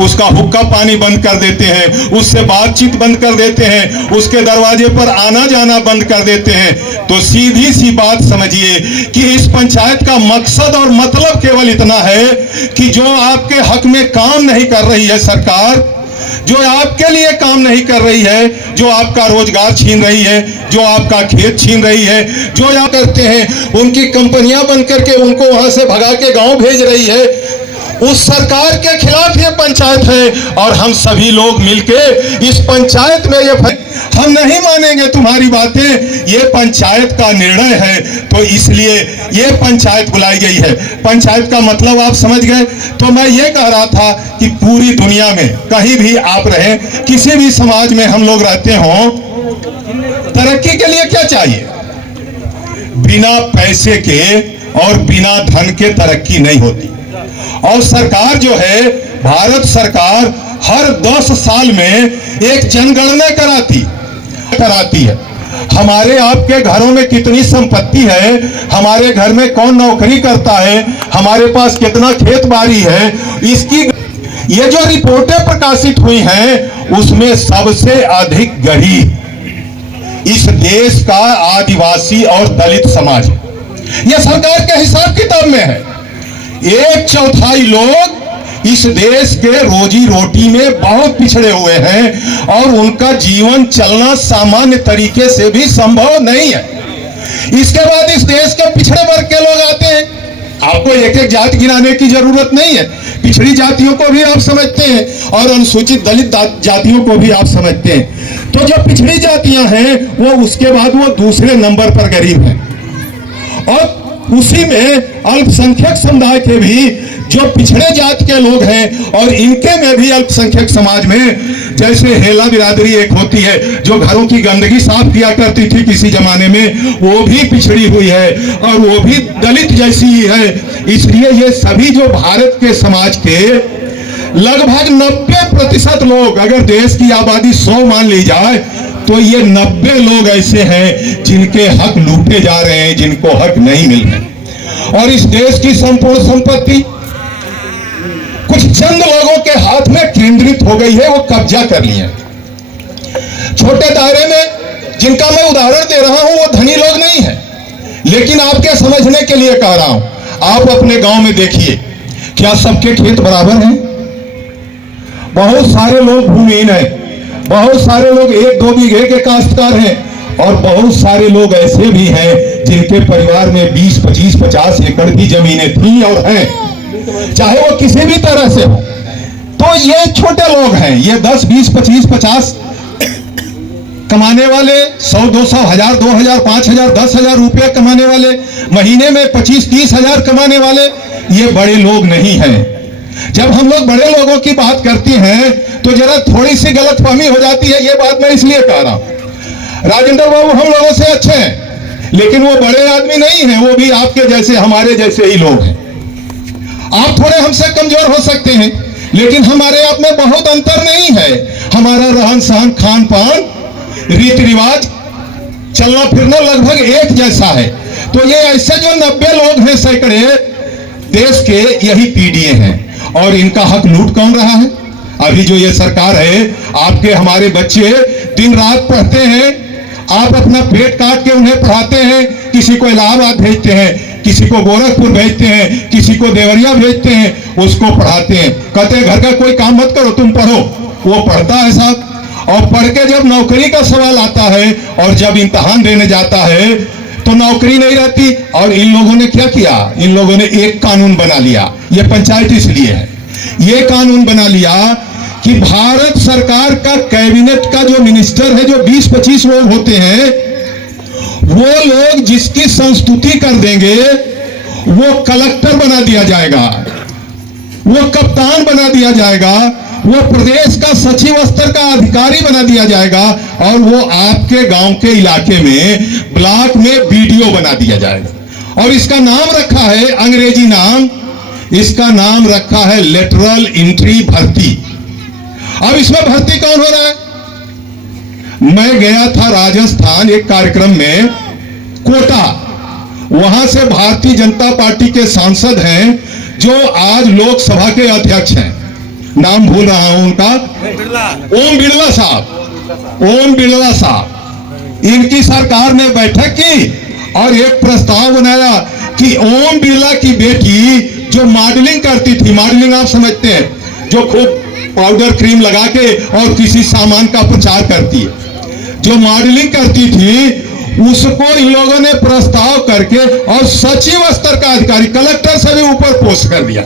उसका हुक्का पानी बंद कर देते हैं, उससे बातचीत बंद कर देते हैं, उसके दरवाजे पर आना जाना बंद कर देते हैं। तो सीधी सी बात समझिए कि इस पंचायत का मकसद और मतलब केवल इतना है कि जो आपके हक में काम नहीं कर रही है सरकार, जो आपके लिए काम नहीं कर रही है, जो आपका रोजगार छीन रही है, जो आपका खेत छीन रही है, जो यहाँ करते हैं उनकी कंपनियां बंद करके उनको वहां से भगा के गांव भेज रही है, उस सरकार के खिलाफ ये पंचायत है। और हम सभी लोग मिलके इस पंचायत में ये हम नहीं मानेंगे तुम्हारी बातें, ये पंचायत का निर्णय है, तो इसलिए ये पंचायत बुलाई गई है। पंचायत का मतलब आप समझ गए। तो मैं ये कह रहा था कि पूरी दुनिया में कहीं भी आप रहें, किसी भी समाज में हम लोग रहते हों, तरक्की के लिए क्या चाहिए? बिना पैसे के और बिना धन के तरक्की नहीं होती। और सरकार जो है, भारत सरकार हर 10 साल में एक जनगणना कराती है। हमारे आपके घरों में कितनी संपत्ति है, हमारे घर में कौन नौकरी करता है, हमारे पास कितना खेत बाड़ी है, इसकी ये जो रिपोर्टें प्रकाशित हुई हैं उसमें सबसे अधिक गरीब इस देश का आदिवासी और दलित समाज है। यह सरकार के हिसाब किताब में है। 1/4 लोग इस देश के रोजी रोटी में बहुत पिछड़े हुए हैं और उनका जीवन चलना सामान्य तरीके से भी संभव नहीं है। इसके बाद इस देश के पिछड़े वर्ग के लोग आते हैं। आपको एक एक जाति गिनाने की जरूरत नहीं है, पिछड़ी जातियों को भी आप समझते हैं और अनुसूचित दलित जातियों को भी आप समझते हैं। तो जो पिछड़ी जातियां हैं वो उसके बाद वो दूसरे नंबर पर गरीब हैं, और उसी में अल्पसंख्यक समुदाय के भी जो पिछड़े जात के लोग हैं, और इनके में भी अल्पसंख्यक समाज में जैसे हेला बिरादरी एक होती है जो घरों की गंदगी साफ किया करती थी किसी जमाने में, वो भी पिछड़ी हुई है और वो भी दलित जैसी ही है। इसलिए ये सभी जो भारत के समाज के लगभग 90% लोग, अगर देश की आबादी 100 मान ली जाए तो ये 90 लोग ऐसे हैं जिनके हक लूटे जा रहे हैं, जिनको हक नहीं मिल रहे। और इस देश की संपूर्ण संपत्ति कुछ चंद लोगों के हाथ में केंद्रित हो गई है, वो कब्जा कर लिए। छोटे दायरे में जिनका मैं उदाहरण दे रहा हूं वो धनी लोग नहीं है, लेकिन आपके समझने के लिए कह रहा हूं। आप अपने गांव में देखिए, क्या सबके खेत बराबर हैं? बहुत सारे लोग भूमिहीन हैं, बहुत सारे लोग 1-2 बीघे के काश्तकार हैं, और बहुत सारे लोग ऐसे भी हैं जिनके परिवार में 20, 25, 50 एकड़ की जमीनें थी और हैं, चाहे वो किसी भी तरह से हो। तो ये छोटे लोग हैं, ये 10, 20, 25, 50 कमाने वाले, 100, 200, 1000, 2000, 5000, 10,000 रुपए कमाने वाले, महीने में 25, 30 हजार कमाने वाले, ये बड़े लोग नहीं हैं। जब हम लोग बड़े लोगों की बात करते हैं तो जरा थोड़ी सी गलतफहमी हो जाती है। ये बात मैं इसलिए कह रहा हूं, राजेंद्र बाबू हम लोगों से अच्छे हैं, लेकिन वो बड़े आदमी नहीं हैं, वो भी आपके जैसे, हमारे जैसे ही लोग हैं। आप थोड़े हमसे कमजोर हो सकते हैं, लेकिन हमारे आप में बहुत अंतर नहीं है। हमारा रहन सहन, खान पान, रीति रिवाज, चलना फिरना लगभग एक जैसा है। तो ये ऐसे जो 90 लोग हैं सैकड़े देश के, यही पीडीए हैं। और इनका हक लूट कौन रहा है? अभी जो ये सरकार है, आपके हमारे बच्चे दिन रात पढ़ते हैं, आप अपना पेट काट के उन्हें पढ़ाते हैं। किसी को इलाहाबाद भेजते हैं, किसी को गोरखपुर भेजते हैं, किसी को देवरिया भेजते हैं, उसको पढ़ाते हैं। कहते हैं घर का कोई काम मत करो, तुम पढ़ो। वो पढ़ता है साहब, और पढ़ के जब नौकरी का सवाल आता है और जब इम्तिहान देने जाता है तो नौकरी नहीं रहती। और इन लोगों ने क्या किया? इन लोगों ने एक कानून बना लिया, ये पंचायत इसलिए है, ये कानून बना लिया कि भारत सरकार का कैबिनेट का जो मिनिस्टर है, जो 20-25 लोग होते हैं, वो लोग जिसकी संस्तुति कर देंगे वो कलेक्टर बना दिया जाएगा, वो कप्तान बना दिया जाएगा, वो प्रदेश का सचिव स्तर का अधिकारी बना दिया जाएगा, और वो आपके गांव के इलाके में ब्लॉक में बीडीओ बना दिया जाएगा। और इसका नाम रखा है, अंग्रेजी नाम, इसका नाम रखा है लेटरल एंट्री भर्ती। अब इसमें भर्ती कौन हो रहा है? मैं गया था राजस्थान एक कार्यक्रम में, कोटा, वहां से भारतीय जनता पार्टी के सांसद हैं जो आज लोकसभा के अध्यक्ष हैं, नाम भूल रहा हूं उनका, ओम बिरला साहब, ओम बिरला साहब, इनकी सरकार ने बैठक की और एक प्रस्ताव बनाया कि ओम बिरला की बेटी जो मॉडलिंग करती थी, मॉडलिंग आप समझते हैं, जो खूब पाउडर क्रीम लगा के और किसी सामान का प्रचार करती है, जो मॉडलिंग करती थी, उसको इन लोगों ने प्रस्ताव करके और सचिव स्तर का अधिकारी, कलेक्टर से भी ऊपर पोस्ट कर दिया।